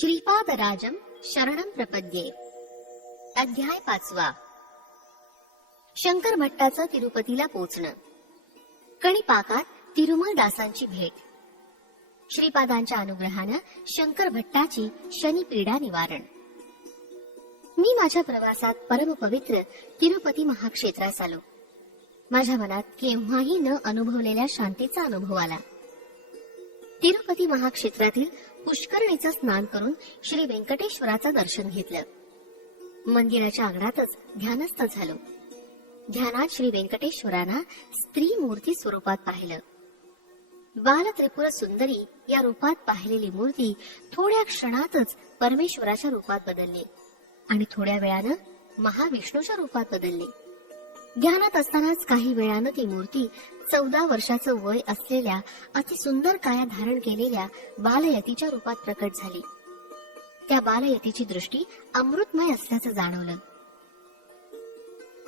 श्रीपादराजम शरणम प्रपद्ये अध्याय पाचवा शंकर भट्टाचं तिरुपतीला पोचणं कणिपाकात तिरुमल दासांची भेट श्रीपादांच्या अनुग्रहानं शंकर भट्टाची शनी पीडा निवारण मी माझ्या प्रवासात परम पवित्र तिरुपती महाक्षेत्रास आलो माझ्या मनात केव्हाही न अनुभवलेल्या शांतीचा अनुभव आला तिरुपती महाक्षेत्रातील पुष्करणीचं स्नान करून श्री व्यंकटेश्वराचं दर्शन घेतलं मंदिराच्या अंगणातच ध्यानस्थ झालो ध्यानात श्री व्यंकटेश्वरांना स्त्री मूर्ती स्वरूपात पाहिलं बाल त्रिपुर सुंदरी या रूपात पाहिलेली मूर्ती थोड्या क्षणातच परमेश्वराच्या रूपात बदलली आणि थोड्या वेळानं महाविष्णूच्या रूपात बदलली ध्यानात असतानाच काही वेळानं ती मूर्ती चौदा वर्षाचं वय असलेल्या अति सुंदर काया धारण केलेल्या बालयतीच्या रूपात प्रकट झाली त्या बालयतीची दृष्टी अमृतमय असल्याचं जाणवलं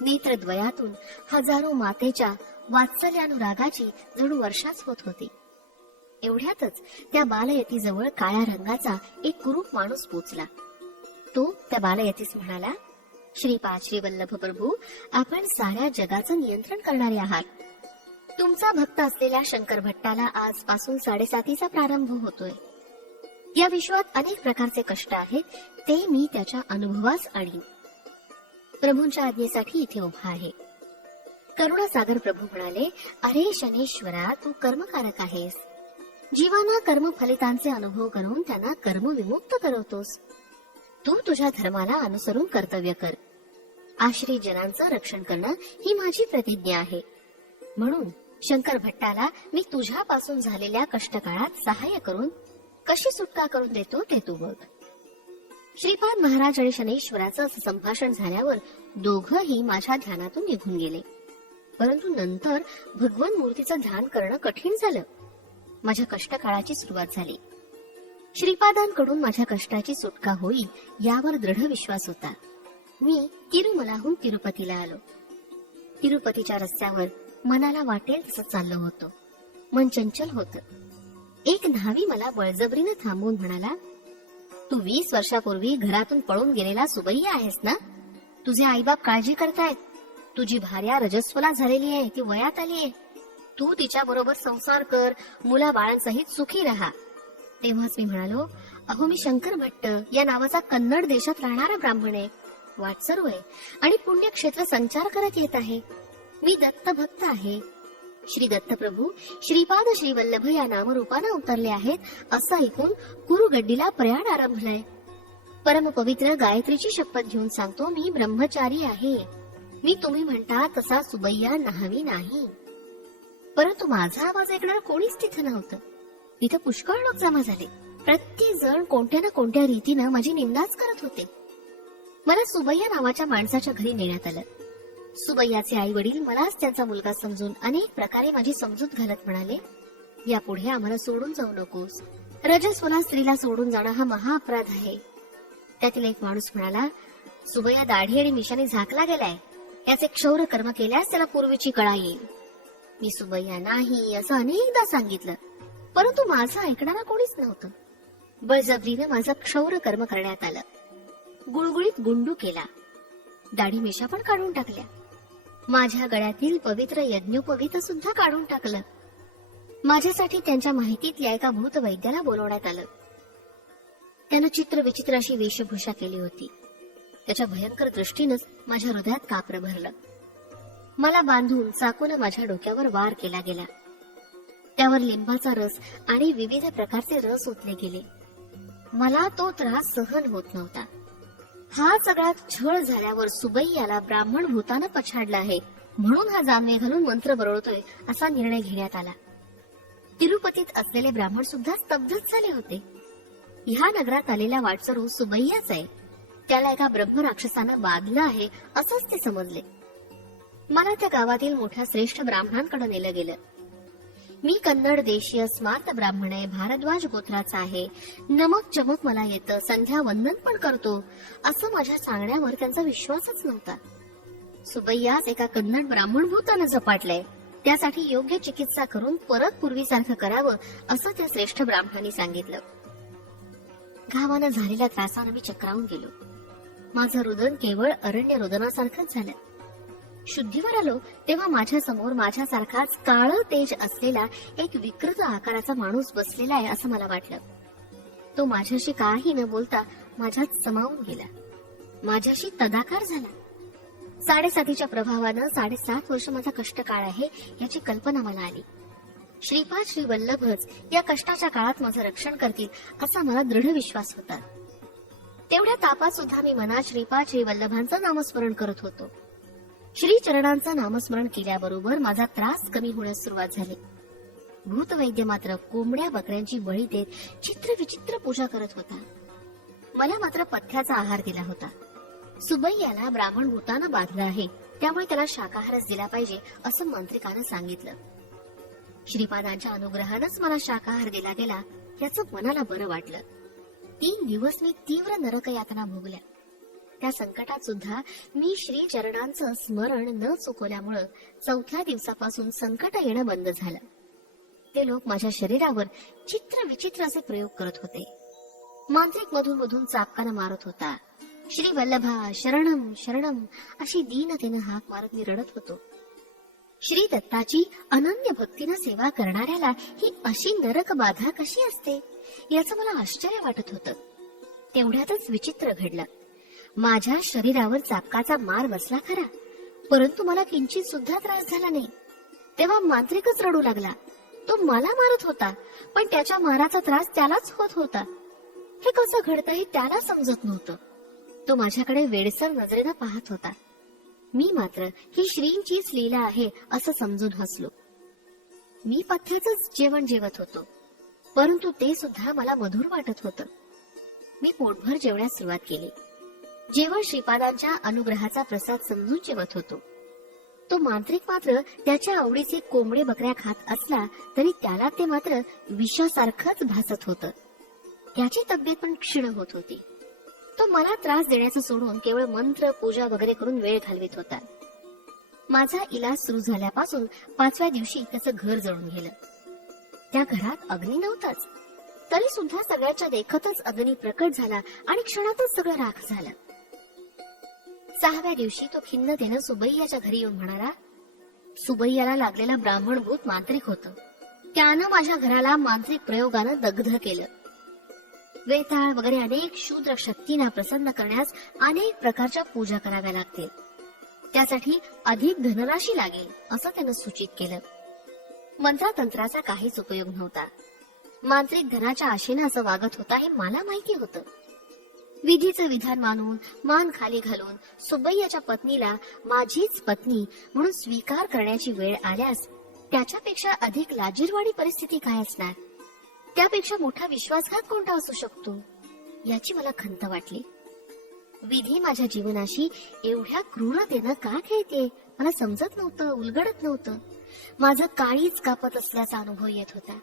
नेत्रद्वयातून हजारो मातेच्या वात्सल्यानुरागाची जणू वर्षाच होत होती एवढ्यातच त्या बालयतीजवळ काळ्या रंगाचा एक कुरूप माणूस पोचला तो त्या बालयतीस म्हणाला श्री पाचवी वल्लभ प्रभू आपण साऱ्या जगाचं नियंत्रण करणारे आहात तुमचा भक्त असलेल्या शंकर भट्टाला आजपासून साडेसातीचा प्रारंभ होतोय या विश्वात अनेक प्रकारचे कष्ट आहेत ते मी त्याच्या अनुभवास आणीन प्रभूंच्या आज्ञेसाठी इथे उभा आहे करुणासागर प्रभू म्हणाले अरे शनेश्वरा तू कर्मकारक आहेस जीवांना कर्मफलितांचे अनुभव करून त्यांना कर्म विमुक्त करवतोस तू तुझ्या धर्माला अनुसरून कर्तव्य कर आश्रय जनांचं रक्षण करणं ही माझी प्रतिज्ञा आहे म्हणून शंकर भट्टाला मी तुझ्यापासून झालेल्या कष्टकाळात सहाय्य करून कशी सुटका करून देतो ते तू बघ श्रीपाद महाराज आणि शनेश्वराचं असं संभाषण झाल्यावर दोघंही माझ्या ध्यानातून निघून गेले परंतु नंतर भगवान मूर्तीचं ध्यान करणं कठीण झालं माझ्या कष्टकाळाची सुरुवात झाली श्रीपादांकडून माझ्या कष्टाची सुटका होईल यावर दृढ विश्वास होता मी तिरुमलाहून तिरुपतीला आलो तिरुपतीच्या रस्त्यावर मनाला वाटेल तसं चाललो होतो मन चंचल होत एक न्हावी मला बळजबरीनं थांबवून म्हणाला तू वीस वर्षापूर्वी घरातून पळून गेलेला सुबैया आहेस ना तुझे आईबाप काळजी करतायत तुझी भार्या रजस्वला झालेली आहे ती वयात आली आहे तू तिच्या बरोबर संसार कर मुला बाळांसहित सुखी राहा तेव्हाच मी म्हणालो अहो मी शंकर भट्ट या नावाचा कन्नड देशात राहणारा ब्राह्मण आहे वाट आहे आणि पुण्यक्षेत्र संचार करत येत आहे मी दत्त भक्त आहे श्री दत्तप्रभू श्रीपाद श्री वल्लभ या नामरूपाने उतरले आहेत असं ऐकून कुरुगड्डीला प्रयाण आरंभलाय परम पवित्र गायत्रीची शपथ घेऊन सांगतो मी ब्रह्मचारी आहे मी तुम्ही म्हणता तसा सुबैया नाहवी नाही परंतु माझा आवाज ऐकणार कोणीच तिथं नव्हतं इथं पुष्कळ लोक जमा झाले प्रत्येक जण कोणत्या ना कोणत्या रीतीनं माझी निंदाच करत होते मला सुबैया नावाच्या माणसाच्या घरी नेण्यात आलं सुबैयाचे आई वडील मलाच त्यांचा मुलगा समजून अनेक प्रकारे माझी समजूत घालत म्हणाले यापुढे आम्हाला सोडून जाऊ नकोस रजस्वला स्त्रीला सोडून जाणं हा महाअपराध आहे त्यातील एक माणूस म्हणाला सुबैया दाढी आणि मिशाने झाकला गेलाय याचे क्षौर कर्म केल्यास त्याला पूर्वीची कळा येईल मी सुबैया नाही असं अनेकदा सांगितलं परंतु माझं ऐकणारा कोणीच नव्हतं बळजबरीने माझं क्षौर कर्म करण्यात आलं गुळगुळीत गुंडू केला दाढी मिशा पण काढून टाकल्या माझ्या गळ्यातील पवित्र यज्ञोपवित सुद्धा काढून टाकलं माझ्यासाठी त्यांच्या माहितीतल्या एका भूत वैद्याला बोलवण्यात आलं त्यानं चित्र विचित्र अशी वेशभूषा केली होती त्याच्या भयंकर दृष्टीनंच माझ्या हृदयात कापर भरलं मला बांधून चाकून माझ्या डोक्यावर वार केला गेला त्यावर लिंबाचा रस आणि विविध प्रकारचे रस ओतले गेले मला तो त्रास सहन होत नव्हता हा सगळा छळ झाल्यावर सुबैयाला याला ब्राह्मण भूतानं पछाडला आहे म्हणून हा जानवे घालून मंत्र बरळतोय असा निर्णय घेण्यात आला तिरुपतीत असलेले ब्राह्मण सुद्धा स्तब्धच झाले होते ह्या नगरात आलेला वाटसरू सुबैयाच आहे त्याला एका राक्षसानं बाधलं आहे असंच ते समजले मला त्या गावातील मोठ्या श्रेष्ठ ब्राह्मणांकडे नेलं गेलं मी कन्नड देशीय स्मार्त ब्राह्मण आहे भारद्वाज गोत्राचा आहे नमक चमक मला येतं संध्या वंदन पण करतो असं माझ्या सांगण्यावर त्यांचा विश्वासच नव्हता सुबैयास एका कन्नड ब्राह्मण भूतानं झपाटलंय त्यासाठी योग्य चिकित्सा करून परत पूर्वीसारखं करावं असं त्या श्रेष्ठ ब्राह्मणांनी सांगितलं घावानं झालेल्या त्रासानं मी चक्रावून गेलो माझं रुदन केवळ अरण्य रुदनासारखंच झालं शुद्धीवर आलो तेव्हा माझ्या समोर माझ्यासारखाच काळ तेज असलेला एक विकृत आकाराचा माणूस बसलेला आहे असं मला वाटलं तो माझ्याशी काही न बोलता माझ्यात समावून गेला माझ्याशी तदाकार झाला साडेसातीच्या प्रभावानं साडेसात वर्ष माझा कष्ट काळ आहे याची कल्पना मला आली श्रीपाद श्री वल्लभच या कष्टाच्या काळात माझं रक्षण करतील असा मला दृढ विश्वास होता तेवढ्या तापात सुद्धा मी मनात श्रीपाद श्री वल्लभांचं नामस्मरण करत होतो श्री चरणांचं नामस्मरण केल्याबरोबर माझा त्रास कमी होण्यास सुरुवात झाली भूतवैद्य मात्र कोंबड्या बकऱ्यांची बळी देत चित्रविचित्र पूजा करत होता मला मात्र पथ्याचा आहार दिला होता सुबैयाला ब्राह्मण भूतानं बाधलं आहे त्यामुळे त्याला शाकाहारच दिला पाहिजे असं मंत्रिकानं सांगितलं श्रीपादांच्या अनुग्रहानंच मला शाकाहार दिला गेला याचं मनाला बरं वाटलं तीन दिवस मी तीव्र नरकयातना भोगल्या त्या संकटात सुद्धा मी श्री चरणांचं स्मरण न चुकवल्यामुळं चौथ्या दिवसापासून संकट येणं बंद झालं ते लोक माझ्या शरीरावर चित्र विचित्र असे प्रयोग करत होते मांत्रिक मधून मधून चापकानं मारत होता श्री वल्लभा शरणम शरणम अशी दीनतेनं हाक मारत मी रडत होतो श्री दत्ताची अनन्य भक्तीनं सेवा करणाऱ्याला ही अशी नरक बाधा कशी असते याच मला आश्चर्य वाटत होतं तेवढ्यातच विचित्र घडलं माझ्या शरीरावर चापकाचा मार बसला खरा परंतु मला किंचित सुद्धा त्रास झाला नाही तेव्हा मांत्रिकच रडू लागला तो मला मारत होता पण त्याच्या माराचा त्रास त्यालाच होत होता हे कसं घडतं हे त्याला समजत नव्हतं तो माझ्याकडे वेडसर नजरेनं पाहत होता मी मात्र ही श्रींचीच लीला आहे असं समजून हसलो मी पथ्याच जेवण जेवत होतो परंतु ते सुद्धा मला मधुर वाटत होतं मी पोटभर जेवण्यास सुरुवात केली जेव्हा श्रीपादांच्या अनुग्रहाचा प्रसाद समजून जेवत होतो तो मांत्रिक मात्र त्याच्या आवडीचे कोंबडे बकऱ्या खात असला तरी त्याला ते मात्र विषासारखंच भासत होत त्याची तब्येत पण क्षीण होत होती तो मला त्रास देण्याचं सोडून केवळ मंत्र पूजा वगैरे करून वेळ घालवित होता माझा इलाज सुरू झाल्यापासून पाचव्या दिवशी त्याचं घर जळून गेलं त्या घरात अग्नी नव्हताच तरी सुद्धा सगळ्याच्या देखतच अग्नी प्रकट झाला आणि क्षणातच सगळं राख झालं सहाव्या दिवशी तो खिन्न खिन्नतेनं सुबैयाच्या घरी येऊन म्हणाला सुबैयाला लागलेला ब्राह्मण भूत मांत्रिक होतं त्यानं माझ्या घराला मांत्रिक प्रयोगानं दग्ध केलं वेताळ वगैरे अनेक शूद्र शक्तींना प्रसन्न करण्यास अनेक प्रकारच्या पूजा कराव्या लागतील त्यासाठी अधिक धनराशी लागेल असं त्यानं सूचित केलं मंत्रातंत्राचा काहीच उपयोग नव्हता मांत्रिक धनाच्या आशेनं असं वागत होता हे मला माहिती होतं विधीचं विधान मानून मान खाली घालून सुबय्याच्या पत्नीला माझीच पत्नी म्हणून स्वीकार करण्याची वेळ आल्यास त्याच्यापेक्षा अधिक लाजीरवाणी परिस्थिती काय असणार त्यापेक्षा मोठा विश्वासघात कोणता असू शकतो याची मला खंत वाटली विधी माझ्या जीवनाशी एवढ्या क्रूरतेनं का खेळते मला समजत नव्हतं उलगडत नव्हतं माझं काळीच कापत असल्याचा अनुभव येत होता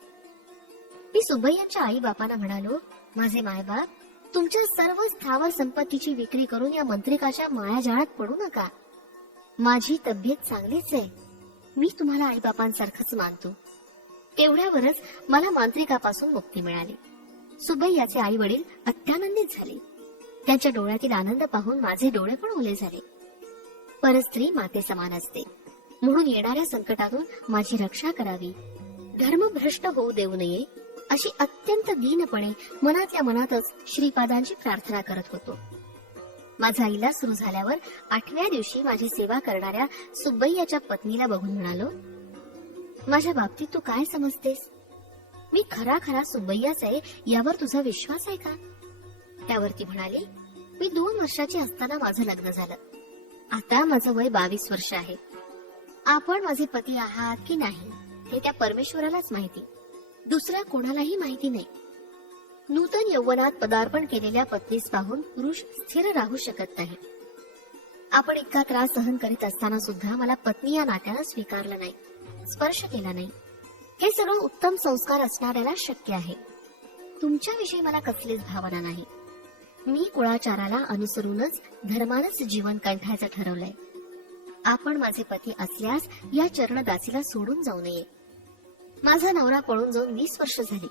मी सुब्बैयांच्या आई बापांना म्हणालो माझे मायबाप तुमच्या सर्व स्थावर संपत्तीची विक्री करून या मंत्रिकाच्या मायाजाळात पडू नका माझी तब्येत चांगलीच आहे मी तुम्हाला आईबापांसारखंच मानतो तेवढ्यावरच मला मांत्रिकापासून मुक्ती मिळाली याचे आई वडील अत्यानंदित झाले त्यांच्या डोळ्यातील आनंद पाहून माझे डोळे पण ओले झाले परस्त्री माते समान असते म्हणून येणाऱ्या संकटातून माझी रक्षा करावी धर्म भ्रष्ट होऊ देऊ नये अशी अत्यंत दीनपणे मनातल्या मनातच श्रीपादांची प्रार्थना करत होतो माझा इलाज सुरू झाल्यावर आठव्या दिवशी माझी सेवा करणाऱ्या सुब्बैयाच्या पत्नीला बघून म्हणालो माझ्या बाबतीत तू काय समजतेस मी खरा खरा सुब्बैयाच आहे यावर तुझा विश्वास आहे का त्यावरती म्हणाली मी दोन वर्षाची असताना माझं लग्न झालं आता माझं वय बावीस वर्ष आहे आपण माझे पती आहात की नाही हे त्या परमेश्वरालाच माहिती दुसऱ्या कोणालाही माहिती नाही नूतन यौवनात पदार्पण केलेल्या पत्नीस पाहून पुरुष स्थिर राहू शकत नाही आपण इतका त्रास सहन करीत असताना सुद्धा मला पत्नी या नात्याला स्वीकारला नाही स्पर्श केला नाही हे सर्व उत्तम संस्कार असणाऱ्याला शक्य आहे तुमच्याविषयी मला कसलीच भावना नाही मी कुळाचाराला अनुसरूनच धर्मानच जीवन कंठायचं ठरवलंय आपण माझे पती असल्यास या चरणदासीला सोडून जाऊ नये माझा नवरा पळून जाऊन वीस वर्ष झाले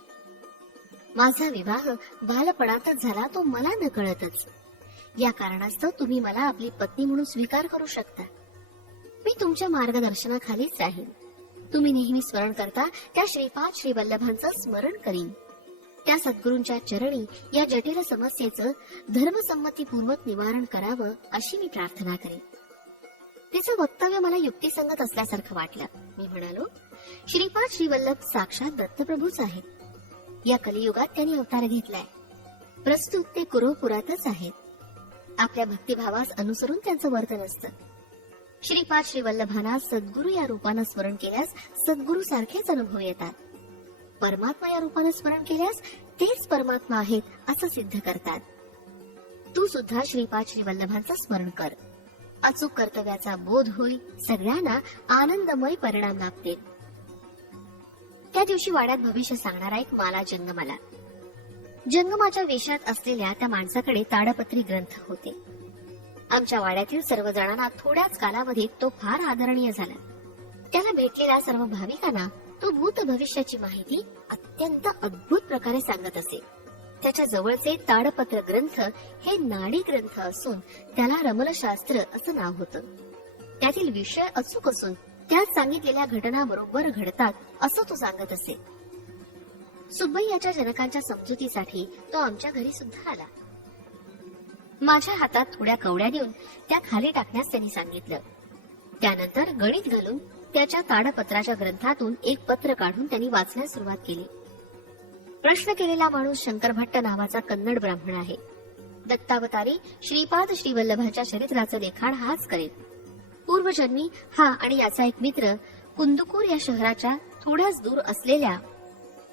माझा विवाह बालपणातच झाला तो मला कळतच या कारणास्तव तुम्ही मला आपली पत्नी म्हणून स्वीकार करू शकता मी तुमच्या मार्गदर्शनाखालीच राहीन तुम्ही नेहमी स्मरण करता त्या श्रीपाद श्री वल्लभांचं स्मरण करीन त्या सद्गुरूंच्या चरणी या जटिल समस्येचं धर्मसंमतीपूर्वक निवारण करावं अशी मी प्रार्थना करेन तिचं वक्तव्य मला युक्तिसंगत असल्यासारखं वाटलं मी म्हणालो श्रीपाद श्रीवल्लभ साक्षात दत्तप्रभूच आहेत या कलियुगात त्यांनी अवतार घेतलाय प्रस्तुत ते कुरोपुरातच आहेत आपल्या भक्तिभावास अनुसरून त्यांचं वर्तन असतं श्रीपाद श्रीवल्लभांना सद्गुरु या रूपानं स्मरण केल्यास सद्गुरु सारखेच अनुभव येतात परमात्मा या रूपानं स्मरण केल्यास तेच परमात्मा आहेत असं सिद्ध करतात तू सुद्धा श्रीपाद श्रीवल्लभांचं स्मरण कर अचूक कर्तव्याचा बोध होईल सगळ्यांना आनंदमय परिणाम लाभतील त्या दिवशी वाड्यात भविष्य सांगणारा एक माला जंगमाला जंगमाच्या वेशात असलेल्या त्या माणसाकडे ताडपत्री ग्रंथ होते आमच्या वाड्यातील सर्व जणांना थोड्याच कालावधीत तो फार आदरणीय झाला त्याला भेटलेल्या सर्व भाविकांना तो भूत भविष्याची माहिती अत्यंत अद्भुत प्रकारे सांगत असे त्याच्या जवळचे ताडपत्र ग्रंथ हे नाडी ग्रंथ असून त्याला रमलशास्त्र असं नाव होतं त्यातील विषय अचूक असून त्यात सांगितलेल्या घटना बरोबर घडतात असं तो सांगत असे सुब्बैयाच्या जनकांच्या समजुतीसाठी तो आमच्या घरी सुद्धा आला माझ्या हातात थोड्या कवड्या देऊन त्या खाली टाकण्यास त्यांनी सांगितलं त्यानंतर गणित घालून त्याच्या ताडपत्राच्या ग्रंथातून एक पत्र काढून त्यांनी वाचण्यास सुरुवात केली प्रश्न केलेला माणूस शंकर भट्ट नावाचा कन्नड ब्राह्मण आहे दत्तावतारी श्रीपाद श्रीवल्लभाच्या चरित्राचं लिखाण हाच करेल पूर्वजन्मी हा आणि याचा एक मित्र कुंदुकूर या शहराच्या थोड्याच दूर असलेल्या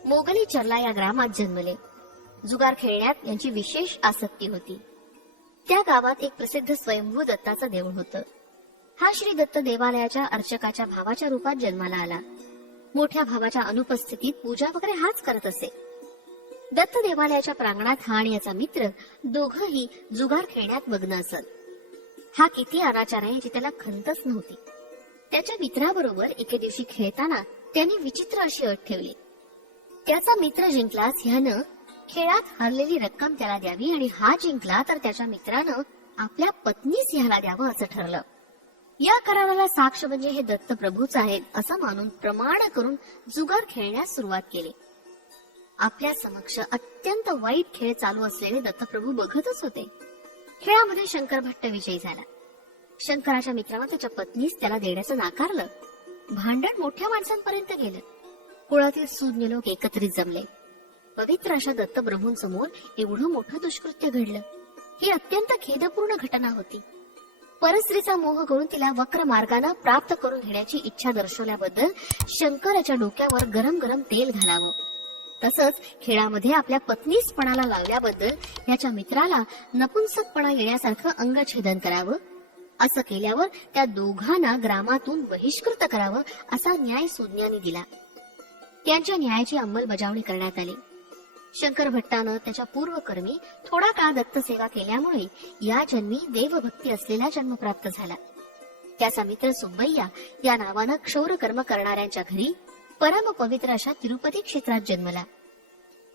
मोगली चर्ला या ग्रामात जन्मले जुगार खेळण्यात यांची विशेष आसक्ती होती त्या गावात एक प्रसिद्ध स्वयंभू दत्ताचं देऊळ होत हा श्री दत्त देवालयाच्या अर्चकाच्या भावाच्या रूपात जन्माला आला मोठ्या भावाच्या अनुपस्थितीत पूजा वगैरे हाच करत असे दत्त देवालयाच्या प्रांगणात हा आणि याचा मित्र दोघही जुगार खेळण्यात मग्न असत हा किती अनाचार आहे जी त्याला खंतच नव्हती त्याच्या मित्राबरोबर एके दिवशी खेळताना त्याने विचित्र अशी अट ठेवली त्याचा मित्र जिंकलास ह्यानं खेळात हरलेली रक्कम त्याला द्यावी आणि हा जिंकला तर त्याच्या मित्रानं आपल्या पत्नीच ह्याला द्यावं असं ठरलं या कराराला साक्ष म्हणजे हे दत्त प्रभूच आहेत असं मानून प्रमाण करून जुगार खेळण्यास सुरुवात केली आपल्या समक्ष अत्यंत वाईट खेळ चालू असलेले दत्तप्रभू बघतच होते खेळामध्ये शंकर भट्ट विजयी झाला शंकराच्या मित्रानं त्याच्या पत्नीस त्याला देण्याचं नाकारलं भांडण मोठ्या माणसांपर्यंत गेलं कुळातील सून्य लोक एकत्रित जमले पवित्र अशा दत्त ब्रह्मूंसमोर एवढं मोठं दुष्कृत्य घडलं ही अत्यंत खेदपूर्ण घटना होती परस्त्रीचा मोह करून तिला वक्र मार्गाना प्राप्त करून घेण्याची इच्छा दर्शवल्याबद्दल शंकराच्या डोक्यावर गरम गरम तेल घालावं तसंच खेळामध्ये आपल्या पत्नीस पणाला लावल्याबद्दल याच्या मित्राला नपुंसकपणा येण्यासारखं अंगछेदन करावं असं केल्यावर त्या दोघांना ग्रामातून बहिष्कृत करावं असा न्याय सोन्याने दिला त्यांच्या न्यायाची अंमलबजावणी करण्यात आली शंकर भट्टानं त्याच्या पूर्वकर्मी थोडा काळ दत्तसेवा केल्यामुळे या जन्मी देवभक्ती असलेला जन्म प्राप्त झाला त्याचा मित्र सुब्बैया या नावानं कर्म करणाऱ्यांच्या घरी परम पवित्र अशा तिरुपती क्षेत्रात जन्मला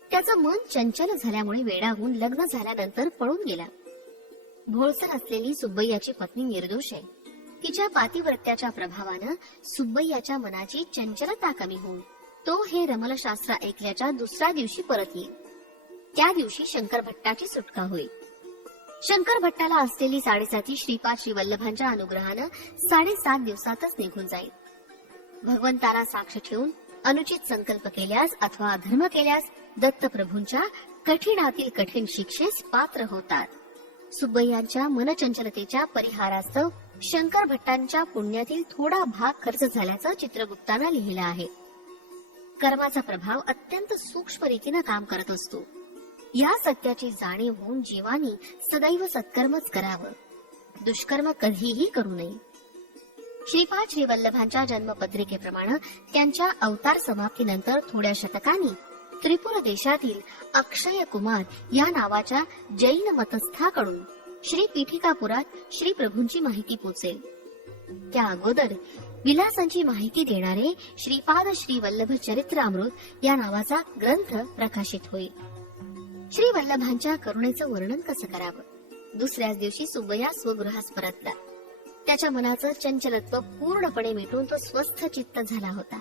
त्याचं मन चंचल झाल्यामुळे वेडाहून लग्न झाल्यानंतर पळून गेला भोळसर असलेली सुब्बैयाची पत्नी निर्दोष आहे तिच्या पातिव्रत्याच्या प्रभावानं सुब्बैयाच्या मनाची चंचलता कमी होऊन तो हे रमलशास्त्र ऐकल्याच्या दुसऱ्या दिवशी परत येईल त्या दिवशी शंकर भट्टाची सुटका होईल शंकर भट्टाला असलेली साडेसाती श्रीपाद श्रीवल्लभांच्या अनुग्रहानं साडेसात दिवसातच निघून जाईल भगवंताला साक्ष ठेवून अनुचित संकल्प केल्यास अथवा धर्म केल्यास दत्तप्रभूंच्या कठीणातील कठीण शिक्षेस पात्र होतात सुब्बय्यांच्या मनचंचलतेच्या परिहारास्तव शंकर भट्टांच्या पुण्यातील थोडा भाग खर्च झाल्याचं चित्रगुप्तानं लिहिलं आहे कर्माचा प्रभाव अत्यंत सूक्ष्म रीतीनं काम करत असतो या सत्याची जाणीव होऊन जीवानी सदैव सत्कर्मच करावं दुष्कर्म कधीही करू नये श्रीपाद श्री श्रीवल्लभांच्या जन्मपत्रिकेप्रमाणे त्यांच्या अवतार समाप्तीनंतर थोड्या शतकांनी त्रिपुर देशातील अक्षय कुमार या नावाच्या जैन मतस्थाकडून श्री पीठिकापुरात श्री प्रभूंची माहिती पोचेल त्या अगोदर विलासांची माहिती देणारे श्रीपाद श्री वल्लभ चरित्रामृत या नावाचा ग्रंथ प्रकाशित होईल श्री वल्लभांच्या करुणेचं वर्णन कसं करावं दुसऱ्याच दिवशी सुबया स्वगृहास परतला त्याच्या मनाचं चंचलत्व पूर्णपणे मिटून तो स्वस्थ चित्त झाला होता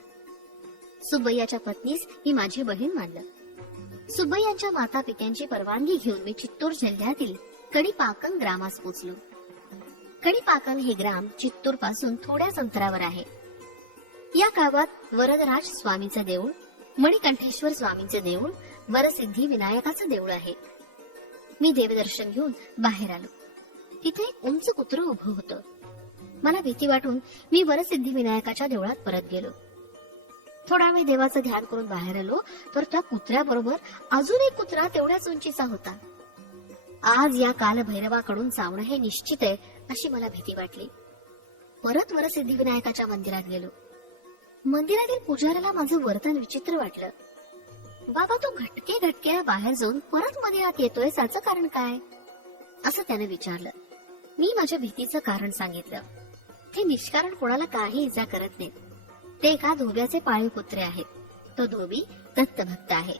सुब्बैयाच्या पत्नीस ही माझी बहीण मानलं सुब्बैयांच्या माता पित्यांची परवानगी घेऊन मी चित्तूर जिल्ह्यातील कणीपाकन ग्रामास पोचलो कणीपाकन हे ग्राम चित्तूर पासून थोड्याच अंतरावर आहे या गावात वरदराज स्वामीचं देऊळ मणिकंठेश्वर स्वामीचं देऊळ वरसिद्धी विनायकाचं देऊळ आहे मी देवदर्शन घेऊन बाहेर आलो तिथे उंच कुत्र उभं होतं मला भीती वाटून मी वरसिद्धी विनायकाच्या देवळात परत गेलो थोडा वेळ देवाचं ध्यान करून बाहेर आलो तर त्या कुत्र्याबरोबर अजून एक कुत्रा तेवढ्याच उंचीचा होता आज या कालभैरवाकडून जावणं हे निश्चित आहे अशी मला भीती वाटली परत वर सिद्धिविनायकाच्या मंदिरात गेलो मंदिरातील पुजाऱ्याला माझं वर्तन विचित्र वाटलं बाबा तू घटके घटके बाहेर जाऊन परत मंदिरात येतोय त्याचं कारण काय असं त्याने विचारलं मी माझ्या भीतीचं कारण सांगितलं ते निष्कारण कोणाला काही इजा करत नाहीत ते एका धोब्याचे पाळीव कुत्रे आहेत तो धोबी भक्त आहे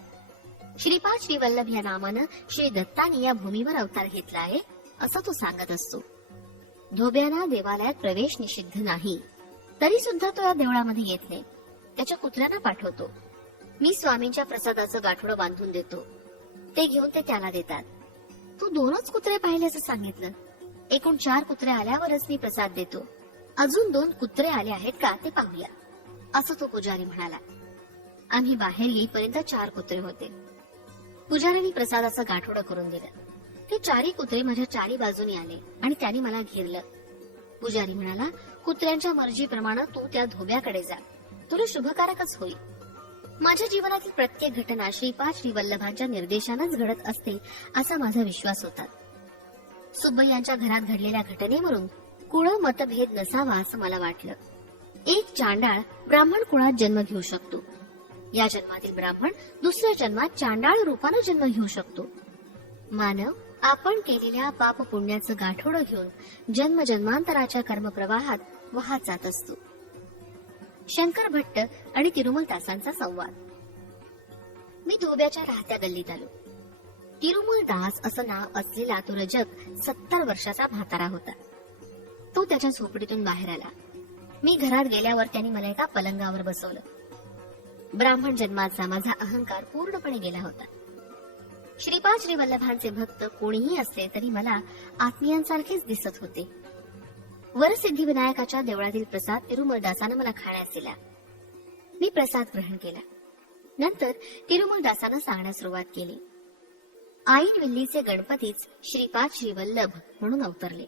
श्रीपाद श्रीवल्लभ या नावानं श्री दत्तानी या भूमीवर अवतार घेतला आहे असं तो सांगत असतो धोब्याना देवालयात प्रवेश निषिद्ध नाही तरी सुद्धा तो या देवळामध्ये येत नाही त्याच्या कुत्र्यांना पाठवतो मी स्वामींच्या प्रसादाचं गाठोडं बांधून देतो ते घेऊन ते त्याला देतात तू दोनच कुत्रे पाहिल्याचं सांगितलं एकूण चार कुत्रे आल्यावरच मी प्रसाद देतो अजून दोन कुत्रे आले आहेत का ते पाहूया असं तो पुजारी म्हणाला आम्ही बाहेर येईपर्यंत चार कुत्रे होते पुजाऱ्याने प्रसादाचं गाठोड करून दिलं ते चारी कुत्रे माझ्या चारी बाजूनी आले आणि त्याने मला घेरलं पुजारी म्हणाला कुत्र्यांच्या मर्जीप्रमाणे तू त्या धोब्याकडे जा तुला शुभकारकच होईल माझ्या जीवनातील प्रत्येक घटना श्रीपाद श्री वल्लभांच्या निर्देशानच घडत असते असा माझा विश्वास होता सुब्बई घरात घडलेल्या घटनेवरून कुळ मतभेद नसावा असं मला वाटलं एक चांडाळ ब्राह्मण कुळात जन्म घेऊ शकतो या जन्मातील ब्राह्मण दुसऱ्या जन्मात चांडाळ रूपानं जन्म घेऊ शकतो मानव आपण केलेल्या पाप पुण्याचं गाठोडं घेऊन जन्म जन्मांतराच्या कर्मप्रवाहात वाहत जात असतो शंकर भट्ट आणि तिरुमल दासांचा संवाद मी धोब्याच्या राहत्या गल्लीत आलो तिरुमल दास असं नाव असलेला तो रजक सत्तर वर्षाचा म्हातारा होता तो त्याच्या झोपडीतून बाहेर आला मी घरात गेल्यावर त्याने मला एका पलंगावर बसवलं ब्राह्मण जन्माचा माझा अहंकार पूर्णपणे गेला होता श्रीपाद श्री वल्लभांचे भक्त कोणीही असले तरी मला आत्मीयांसारखेच दिसत होते वरसिद्धी विनायकाच्या देवळातील प्रसाद तिरुमलदासानं मला खाण्यास दिला मी प्रसाद ग्रहण केला नंतर तिरुमलदासानं सांगण्यास सुरुवात केली आईन विल्लीचे गणपतीच श्रीपाद श्रीवल्लभ म्हणून अवतरले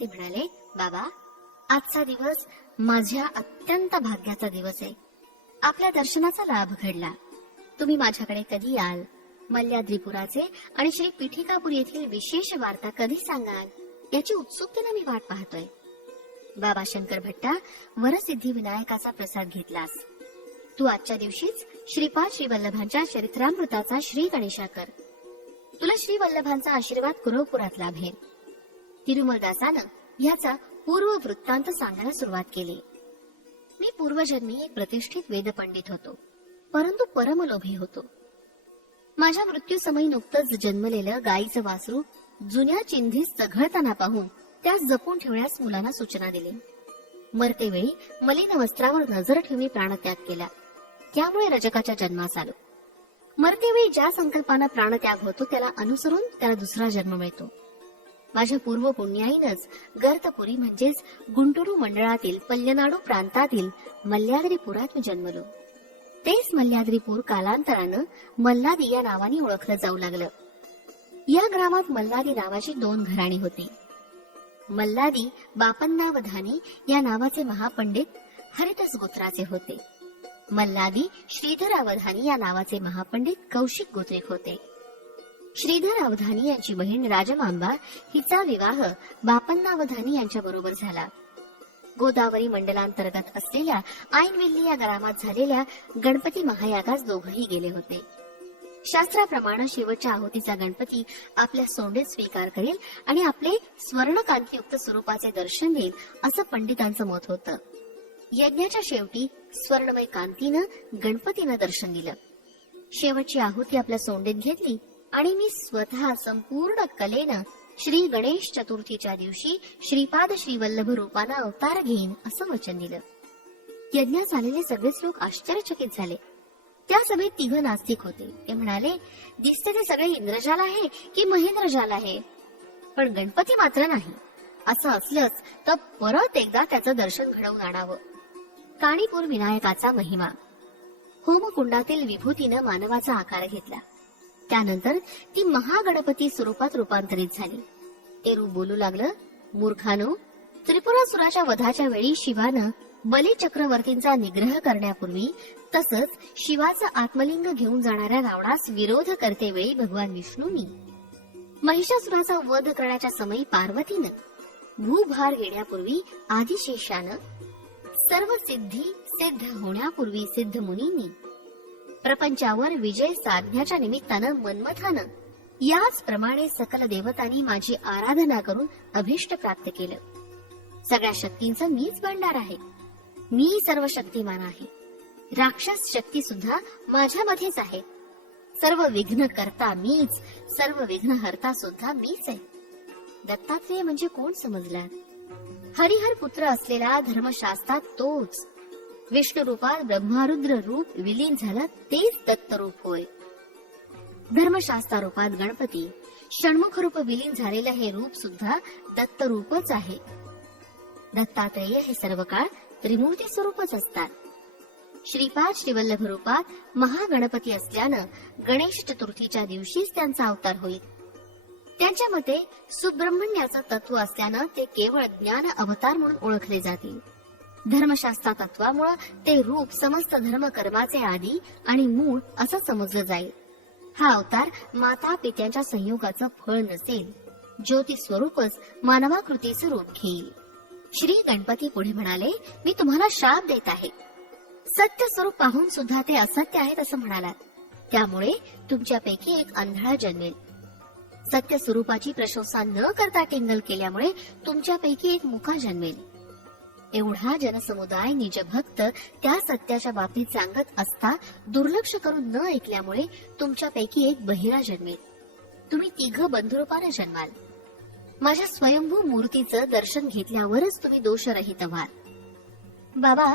ते म्हणाले बाबा आजचा दिवस माझ्या अत्यंत भाग्याचा दिवस आहे आपल्या दर्शनाचा लाभ घडला तुम्ही माझ्याकडे कधी याल मल्ल्या त्रिपुराचे आणि श्री पिठिकापूर येथील विशेष वार्ता कधी सांगाल याची उत्सुकतेने मी वाट पाहतोय बाबा शंकर भट्टा वरसिद्धी विनायकाचा प्रसाद घेतलास तू आजच्या दिवशीच श्रीपाद श्री वल्लभांच्या चरित्रामृताचा श्री गणेशा कर तुला श्री वल्लभांचा आशीर्वाद कुरवपुरात लाभेल तिरुमलदासानं ह्याचा पूर्व वृत्तांत सांगायला सुरुवात केली मी पूर्वजन्मी एक प्रतिष्ठित पंडित होतो परंतु परमलोभी होतो माझ्या मृत्यूसमयी नुकतंच जन्मलेलं गायीचं वासरू जुन्या चिंधीस चघळताना पाहून त्यास जपून ठेवण्यास मुलांना सूचना दिली मरते वेळी मलिन वस्त्रावर नजर ठेवून प्राणत्याग केला त्यामुळे रजकाच्या जन्मास आलो वेळी ज्या संकल्पानं प्राणत्याग होतो त्याला अनुसरून त्याला दुसरा जन्म मिळतो माझ्या पूर्व पुण्याईनच गर्तपुरी म्हणजेच गुंटुरू मंडळातील पल्यनाडू प्रांतातील मल्ल्याद्रीपुरात जन्मलो तेच मल्ल्याद्रीपूर कालांतरानं मल्लादी या नावाने ओळखलं जाऊ लागलं या ग्रामात मल्लादी नावाची दोन घराणी होती मल्लादी बापन्नावधानी या नावाचे महापंडित हरितस गोत्राचे होते मल्लादी श्रीधरावधानी या नावाचे महापंडित कौशिक गोत्रिक होते श्रीधर अवधानी यांची बहीण राजमांबा हिचा विवाह बापन्ना अवधानी यांच्या बरोबर झाला गोदावरी मंडलांतर्गत असलेल्या आईनवेल्ली या ग्रामात झालेल्या गणपती महायागास दोघही गेले होते शास्त्राप्रमाणे शेवटच्या आहुतीचा गणपती आपल्या सोंडेत स्वीकार करेल आणि आपले स्वर्णकांतीयुक्त स्वरूपाचे दर्शन देईल असं पंडितांचं मत होतं यज्ञाच्या शेवटी स्वर्णमय कांतीनं गणपतीनं दर्शन दिलं शेवटची आहुती आपल्या सोंडेत घेतली आणि मी स्वतः संपूर्ण कलेनं श्री गणेश चतुर्थीच्या दिवशी श्रीपाद श्रीवल्लभ वल्लभ अवतार घेईन असं वचन दिलं यज्ञात आलेले सगळेच लोक आश्चर्यचकित झाले त्या सभेत तिघ नास्तिक होते ते म्हणाले दिसते ते सगळे इंद्रजाल आहे की महेंद्रजाल आहे पण गणपती मात्र नाही असं असलंच तर परत एकदा त्याचं दर्शन घडवून आणावं काणीपूर विनायकाचा महिमा होमकुंडातील विभूतीनं मानवाचा आकार घेतला त्यानंतर ती महागणपती स्वरूपात रूपांतरित झाली ते रूप बोलू लागलं मूर्खानो त्रिपुरासुराच्या वधाच्या वेळी शिवानं बली चक्रवर्तींचा निग्रह करण्यापूर्वी तसंच शिवाचं आत्मलिंग घेऊन जाणाऱ्या रावणास विरोध करते वेळी भगवान विष्णूंनी महिषासुराचा वध करण्याच्या समयी पार्वतीनं भूभार घेण्यापूर्वी आदिशेषानं सर्व सिद्धी सिद्ध होण्यापूर्वी सिद्ध मुनींनी प्रपंचावर विजय साधण्याच्या निमित्तानं मनमथानं प्रमाणे सकल देवतांनी माझी आराधना करून अभिष्ट प्राप्त केलं सगळ्या शक्तींचं मीच बनणार आहे मी सर्व शक्तिमान आहे राक्षस शक्ती सुद्धा माझ्यामध्येच आहे सर्व विघ्न करता मीच सर्व विघ्न हरता सुद्धा मीच आहे दत्तात्रेय म्हणजे कोण समजला हरिहर पुत्र असलेला धर्मशास्त्रात तोच विष्णू रूपात ब्रह्मारुद्र रूप विलीन झाला तेच दत्तरूप होय धर्मशास्त्रा गणपती षण्मुख रूप विलीन झालेलं हे रूप सुद्धा दत्तरूपच आहे दत्तात्रेय हे सर्व काळ त्रिमूर्ती स्वरूपच असतात श्रीपाद श्रीवल्लभ रूपात महागणपती असल्यानं गणेश चतुर्थीच्या दिवशीच त्यांचा अवतार होईल त्यांच्या मते सुब्रह्मण्याचं तत्व असल्यानं ते केवळ ज्ञान अवतार म्हणून ओळखले जातील धर्मशास्त्रा तत्वामुळे ते रूप समस्त धर्म कर्माचे आधी आणि मूळ असं समजलं जाईल हा अवतार माता पित्यांच्या संयोगाचं फळ नसेल ज्योती स्वरूपच मानवाकृतीचं रूप घेईल श्री गणपती पुढे म्हणाले मी तुम्हाला शाप देत आहे सत्य स्वरूप पाहून सुद्धा ते असत्य आहेत असं म्हणालात त्यामुळे तुमच्यापैकी एक अंधळा जन्मेल सत्य स्वरूपाची प्रशंसा न करता टिंगल केल्यामुळे तुमच्यापैकी एक मुखा जन्मेल एवढा जनसमुदाय निजभक्त त्या सत्याच्या बाबतीत सांगत असता दुर्लक्ष करून न ऐकल्यामुळे तुमच्यापैकी एक बहिरा जन्मेल तुम्ही तिघ बंधुरूपाने जन्माल माझ्या स्वयंभू मूर्तीचं दर्शन घेतल्यावरच तुम्ही दोषरहित व्हाल बाबा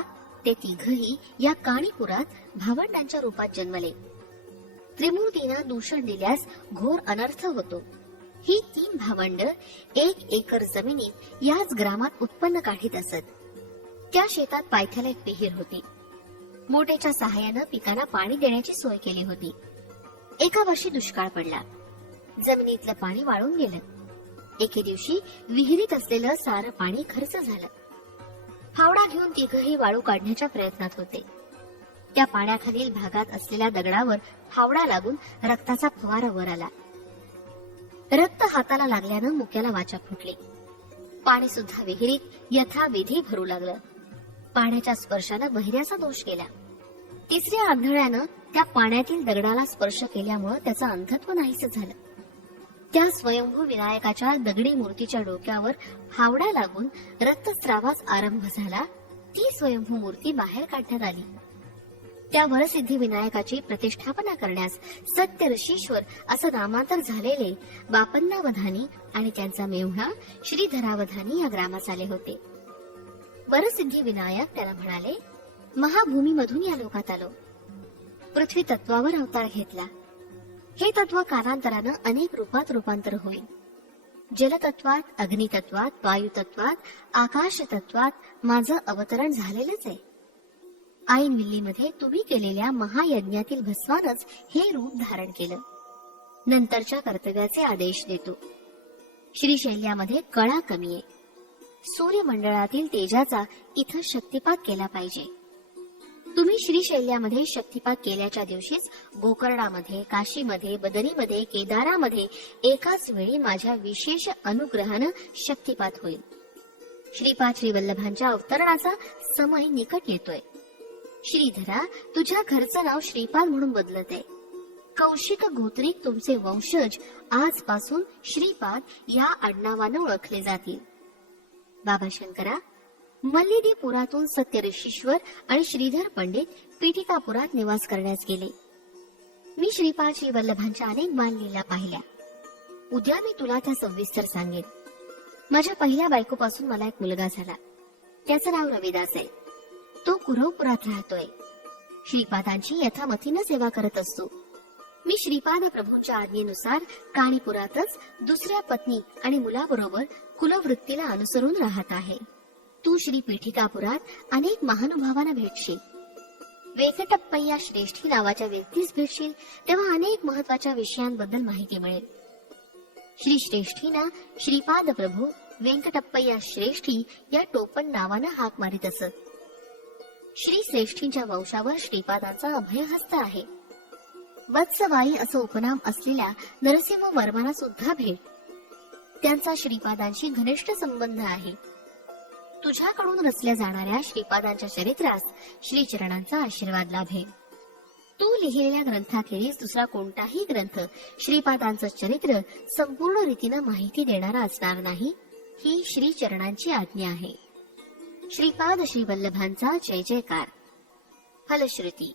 ते तिघही या काणीपुरात भावंडांच्या रूपात जन्मले त्रिमूर्तीनं दूषण दिल्यास घोर अनर्थ होतो ही तीन भावंड एक एकर जमिनीत याच ग्रामात उत्पन्न काढीत असत त्या शेतात पायथ्याला एक विहीर होती मोठ्याच्या सहाय्यानं पिकांना पाणी देण्याची सोय केली होती एका वर्षी दुष्काळ पडला जमिनीतलं पाणी वाळून गेलं एके दिवशी विहिरीत असलेलं सारं पाणी खर्च झालं फावडा घेऊन तिघही वाळू काढण्याच्या प्रयत्नात होते त्या पाण्याखालील भागात असलेल्या दगडावर फावडा लागून रक्ताचा फवारा वर आला रक्त हाताला लागल्यानं मुक्याला वाचा फुटली पाणी सुद्धा विहिरीत यथाविधी भरू लागलं पाण्याच्या स्पर्शानं बहिऱ्याचा दोष केला तिसऱ्या आंधळ्यानं त्या पाण्यातील दगडाला स्पर्श केल्यामुळे त्याचं अंधत्व नाहीच झालं त्या स्वयंभू विनायकाच्या दगडी मूर्तीच्या डोक्यावर हावडा लागून रक्तस्रावास आरंभ झाला ती स्वयंभू मूर्ती बाहेर काढण्यात आली त्या वरसिद्धी विनायकाची प्रतिष्ठापना करण्यास सत्य ऋषीश्वर असं नामांतर झालेले बापन्नावधानी आणि त्यांचा मेव्हणा श्रीधरावधानी या ग्रामात आले होते वरसिद्धी विनायक त्याला म्हणाले महाभूमीमधून या लोकात आलो पृथ्वी तत्वावर अवतार घेतला हे तत्व कालांतरानं अनेक रूपात रूपांतर होईल जलतत्वात अग्नितत्वात वायुतत्वात आकाश तत्वात माझं अवतरण झालेलंच आहे आईन विल्लीमध्ये तुम्ही केलेल्या महायज्ञातील भस्वानच हे रूप धारण केलं नंतरच्या कर्तव्याचे आदेश देतो श्रीशैल्यामध्ये कळा कमी आहे सूर्यमंडळातील तेजाचा इथं शक्तिपात केला पाहिजे तुम्ही श्रीशैल्यामध्ये शक्तिपात केल्याच्या दिवशीच गोकर्णामध्ये काशीमध्ये बदरीमध्ये केदारामध्ये एकाच वेळी माझ्या विशेष अनुग्रहानं शक्तिपात होईल श्रीपाद श्री वल्लभांच्या अवतरणाचा समय निकट येतोय श्रीधरा तुझ्या घरचं नाव श्रीपाल म्हणून आहे कौशिक गोत्रिक तुमचे वंशज आजपासून श्रीपाद या आडनावानं ओळखले जातील बाबा शंकरा मल्लिदीपुरातून ऋषीश्वर आणि श्रीधर पंडित पीठिकापुरात निवास करण्यास गेले मी श्रीपाल श्री वल्लभांच्या अनेक बाललीला पाहिल्या उद्या मी तुला त्या सविस्तर सांगेन माझ्या पहिल्या बायकोपासून मला एक मुलगा झाला त्याचं नाव रविदास आहे तो कुरवपुरात राहतोय श्रीपादांची यथामतीनं सेवा करत असतो मी श्रीपाद प्रभूंच्या आज्ञेनुसार काणीपुरातच दुसऱ्या पत्नी आणि मुलाबरोबर कुलवृत्तीला अनुसरून राहत आहे तू श्री पीठिकापुरात अनेक महानुभावांना भेटशील वेकटप्पय्या श्रेष्ठी नावाच्या व्यक्तीस भेटशील तेव्हा अनेक महत्वाच्या विषयांबद्दल माहिती मिळेल श्री श्रेष्ठीना श्रीपाद प्रभू व्यंकटप्पय्या श्रेष्ठी या टोपण नावानं हाक मारित असत श्री श्रेष्ठींच्या वंशावर श्रीपादांचा अभयहस्त आहे वत्सवाई असं उपनाम असलेल्या नरसिंह वर्माला सुद्धा भेट त्यांचा श्रीपादांशी घनिष्ठ संबंध आहे तुझ्याकडून रचल्या जाणाऱ्या श्रीपादांच्या चरित्रास श्रीचरणांचा आशीर्वाद लाभे तू लिहिलेल्या ग्रंथाखेरीज दुसरा कोणताही ग्रंथ श्रीपादांचं चरित्र संपूर्ण रीतीनं माहिती देणारा असणार नाही ही श्रीचरणांची आज्ञा आहे श्रीपाद श्री वल्लभांचा जय जयकार फलश्रुती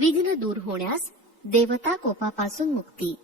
विघ्न दूर होण्यास देवता कोपापासून मुक्ती